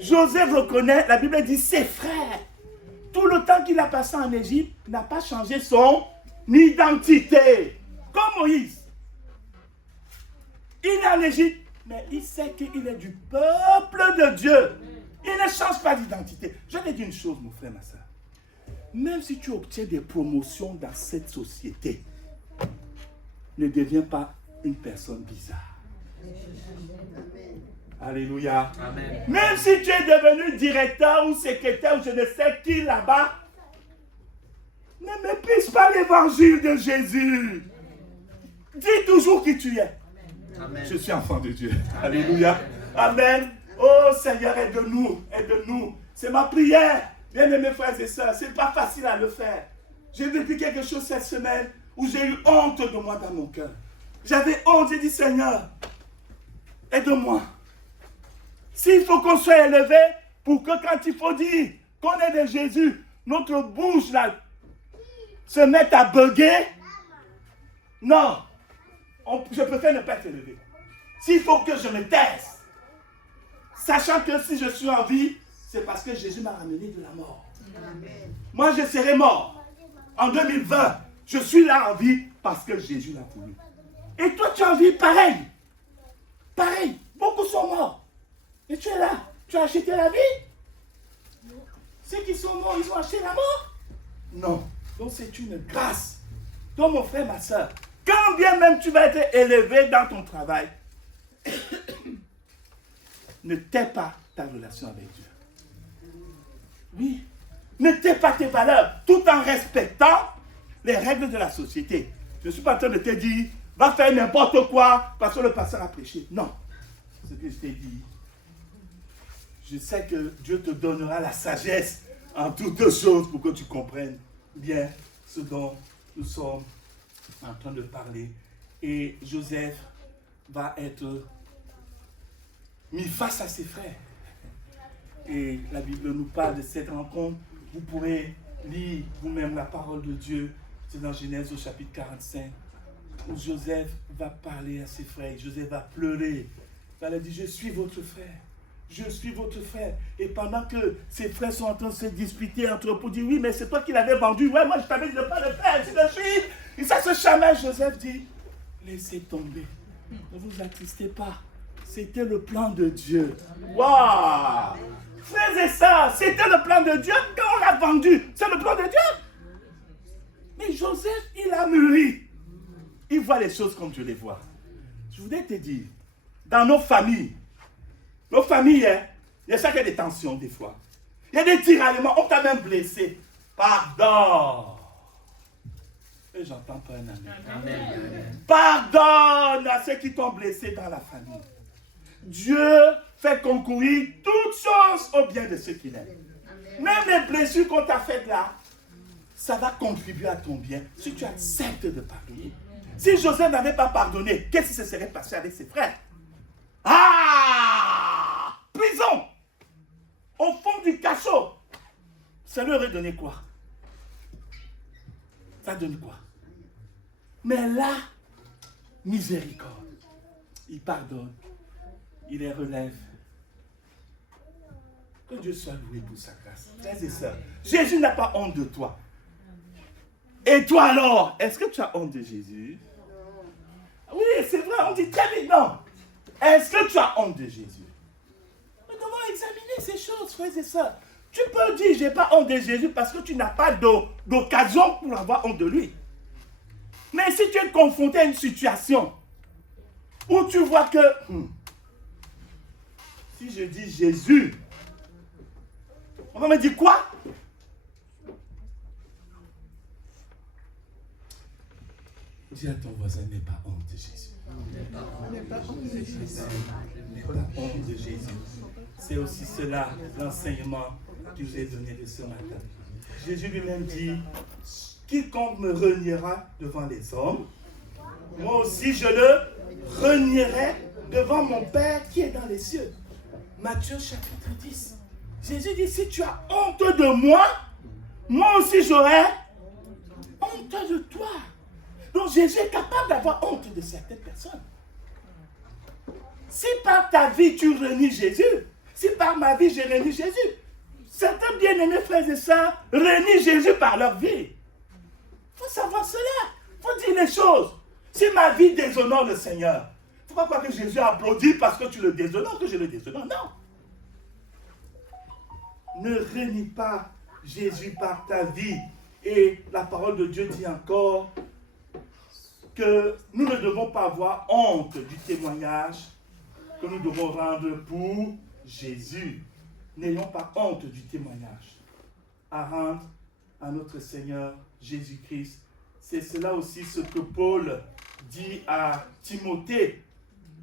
Joseph reconnaît, la Bible dit ses frères. Tout le temps qu'il a passé en Égypte n'a pas changé son identité. Comme Moïse. Il est en Égypte, mais il sait qu'il est du peuple de Dieu. Il ne change pas d'identité. Je vais dire une chose, mon frère, ma soeur. Même si tu obtiens des promotions dans cette société, ne deviens pas une personne bizarre. Alléluia. Amen. Même si tu es devenu directeur ou secrétaire ou je ne sais qui là-bas, ne méprise pas l'évangile de Jésus. Dis toujours qui tu es. Amen. Je suis enfant de Dieu. Alléluia. Amen. Oh Seigneur, aide-nous. Aide-nous. C'est ma prière. Bien-aimés frères et sœurs, ce n'est pas facile à le faire. J'ai vécu quelque chose cette semaine où j'ai eu honte de moi dans mon cœur. J'avais honte, j'ai dit Seigneur, aide-moi. S'il faut qu'on soit élevé pour que quand il faut dire qu'on est de Jésus, notre bouche là se mette à bugger, non, je préfère ne pas être élevé. S'il faut que je me taise, sachant que si je suis en vie, c'est parce que Jésus m'a ramené de la mort. Amen. Moi, je serai mort. En 2020, je suis là en vie parce que Jésus l'a voulu. Et toi, tu es en vie pareil. Pareil. Beaucoup sont morts. Et tu es là. Tu as acheté la vie? Ceux qui sont morts, ils ont acheté la mort? Non. Donc, c'est une grâce. Donc, mon frère, ma soeur, quand bien même tu vas être élevé dans ton travail, ne tais pas ta relation avec Dieu. Oui. Ne tais pas tes valeurs tout en respectant les règles de la société. Je ne suis pas en train de te dire, va faire n'importe quoi parce que le pasteur a prêché. Non. Ce que je t'ai dit, je sais que Dieu te donnera la sagesse en toutes choses pour que tu comprennes bien ce dont nous sommes en train de parler. Et Joseph va être mis face à ses frères. Et la Bible nous parle de cette rencontre. Vous pourrez lire vous-même la parole de Dieu. C'est dans Genèse au chapitre 45. Où Joseph va parler à ses frères. Joseph va pleurer. Il va dire, je suis votre frère. Je suis votre frère. Et pendant que ses frères sont en train de se disputer entre eux pour dire, oui, mais c'est toi qui l'avais vendu. Ouais, moi je t'avais dit de ne pas le faire. Je le suis. Et ça se chamaille. Joseph dit, laissez tomber. Ne vous attristez pas. C'était le plan de Dieu. Waouh! Frères et sœurs, c'était le plan de Dieu quand on l'a vendu. C'est le plan de Dieu. Mais Joseph, il a mûri. Il voit les choses comme Dieu les voit. Je voudrais te dire, dans nos familles, hein, il y a chacun des tensions des fois. Il y a des tiraillements, on t'a même blessé. Pardon. Et j'entends pas un amen. Amen. Pardonne à ceux qui t'ont blessé dans la famille. Dieu fait concourir toutes choses au bien de ceux qu'il aime. Même les blessures qu'on t'a faites là, ça va contribuer à ton bien si tu acceptes de pardonner. Si Joseph n'avait pas pardonné, qu'est-ce qui se serait passé avec ses frères? Ah! Prison! Au fond du cachot. Ça leur aurait donné quoi? Ça donne quoi? Mais là, miséricorde. Il pardonne. Il les relève. Que Dieu soit loué pour sa grâce. Frères et sœurs, Jésus n'a pas honte de toi. Et toi alors, est-ce que tu as honte de Jésus? Oui, c'est vrai, on dit très vite non. Est-ce que tu as honte de Jésus? Nous devons examiner ces choses, frères et sœurs. Tu peux dire, je n'ai pas honte de Jésus parce que tu n'as pas d'occasion pour avoir honte de lui. Mais si tu es confronté à une situation où tu vois que, si je dis Jésus, on va me dire quoi? Dis à ton voisin, n'aie pas honte de Jésus. N'aie pas honte de Jésus. N'aie pas honte de Jésus. C'est aussi cela, l'enseignement que je vous ai donné de ce matin. Jésus lui-même dit, quiconque me reniera devant les hommes, moi aussi je le renierai devant mon Père qui est dans les cieux. Matthieu chapitre 10. Jésus dit, si tu as honte de moi, moi aussi j'aurai honte de toi. Donc Jésus est capable d'avoir honte de certaines personnes. Si par ta vie tu renies Jésus, si par ma vie je renie Jésus, certains bien-aimés frères et sœurs renient Jésus par leur vie. Il faut savoir cela. Il faut dire les choses. Si ma vie déshonore le Seigneur, il ne faut pas croire que Jésus applaudit parce que tu le déshonores, que je le déshonore. Non. Ne renie pas Jésus par ta vie. Et la parole de Dieu dit encore que nous ne devons pas avoir honte du témoignage que nous devons rendre pour Jésus. N'ayons pas honte du témoignage à rendre à notre Seigneur Jésus-Christ. C'est cela aussi ce que Paul dit à Timothée.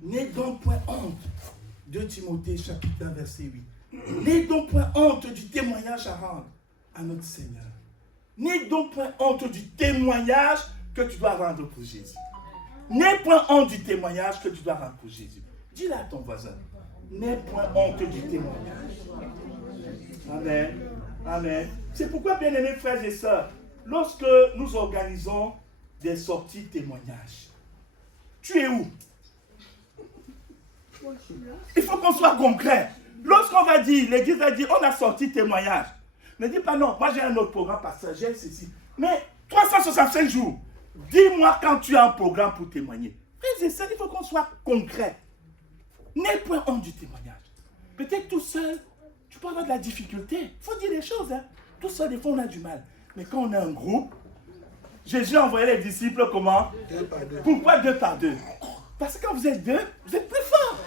N'aie donc point honte. 2 Timothée chapitre 1 verset 8. N'aie donc point honte du témoignage à rendre à notre Seigneur. N'aie donc point honte du témoignage que tu dois rendre pour Jésus. N'aie point honte du témoignage que tu dois rendre pour Jésus. Dis-le à ton voisin. N'aie point honte du témoignage. Amen. Amen. C'est pourquoi, bien-aimés frères et sœurs, lorsque nous organisons des sorties témoignages, tu es où? Il faut qu'on soit concret. Lorsqu'on va dire, l'église va dire, on a sorti témoignage. Ne dis pas non, moi j'ai un autre programme pasteur, j'ai ceci. Mais 365 jours, dis-moi quand tu as un programme pour témoigner. Frères et sœurs, il faut qu'on soit concret. N'aie point honte du témoignage. Peut-être tout seul, tu peux avoir de la difficulté. Il faut dire les choses. Hein. Tout seul, des fois, on a du mal. Mais quand on a un groupe, Jésus a envoyé les disciples comment? 2 par 2. Pourquoi 2 par 2? Parce que quand vous êtes 2, vous êtes plus forts.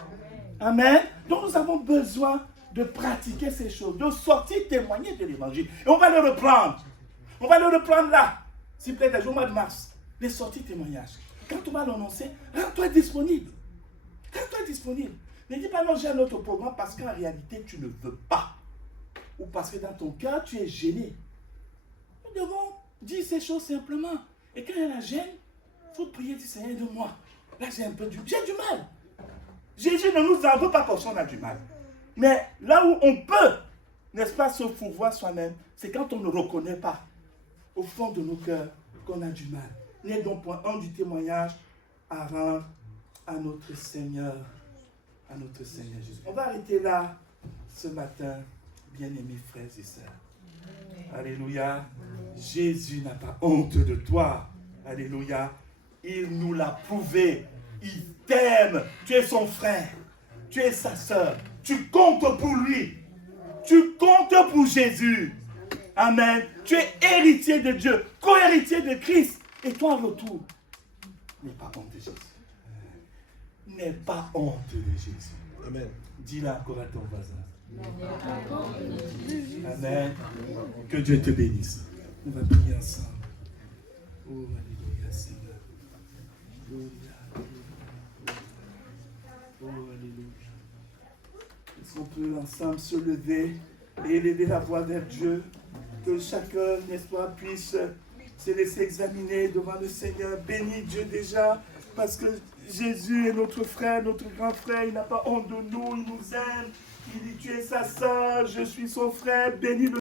Amen. Donc nous avons besoin de pratiquer ces choses, de sortir témoigner de l'évangile. Et on va le reprendre. On va le reprendre là. S'il vous plaît, au mois de mars, les sorties témoignages. Quand on va l'annoncer, rends-toi disponible. Rends-toi disponible. Ne dis pas non, j'ai un autre programme parce qu'en réalité, tu ne veux pas. Ou parce que dans ton cœur, tu es gêné. Nous devons dire ces choses simplement. Et quand il y a la gêne, il faut prier du Seigneur de moi. Là, j'ai du mal. Jésus ne nous en veut pas parce qu'on a du mal. Mais là où on peut, n'est-ce pas, se fourvoyer soi-même, c'est quand on ne reconnaît pas au fond de nos cœurs qu'on a du mal. N'aie donc point honte du témoignage à rendre à notre Seigneur Jésus. On va arrêter là ce matin, bien-aimés frères et sœurs. Alléluia. Jésus n'a pas honte de toi. Alléluia. Il nous l'a prouvé. Il t'aime. Tu es son frère. Tu es sa sœur. Tu comptes pour lui. Tu comptes pour Jésus. Amen. Tu es héritier de Dieu, co-héritier de Christ. Et toi en retour, n'aie pas honte de Jésus. N'aie pas honte de Jésus. Amen. Dis-le encore à ton voisin. Amen. Que Dieu te bénisse. On va prier ensemble. Oh, alléluia, Seigneur. Oh, alléluia. Est-ce qu'on peut ensemble se lever et élever la voix vers Dieu? Que chacun, n'est-ce pas, puisse se laisser examiner devant le Seigneur. Bénis Dieu déjà, parce que Jésus est notre frère, notre grand frère. Il n'a pas honte de nous, il nous aime. Il dit, tu es sa sœur, je suis son frère. Bénis le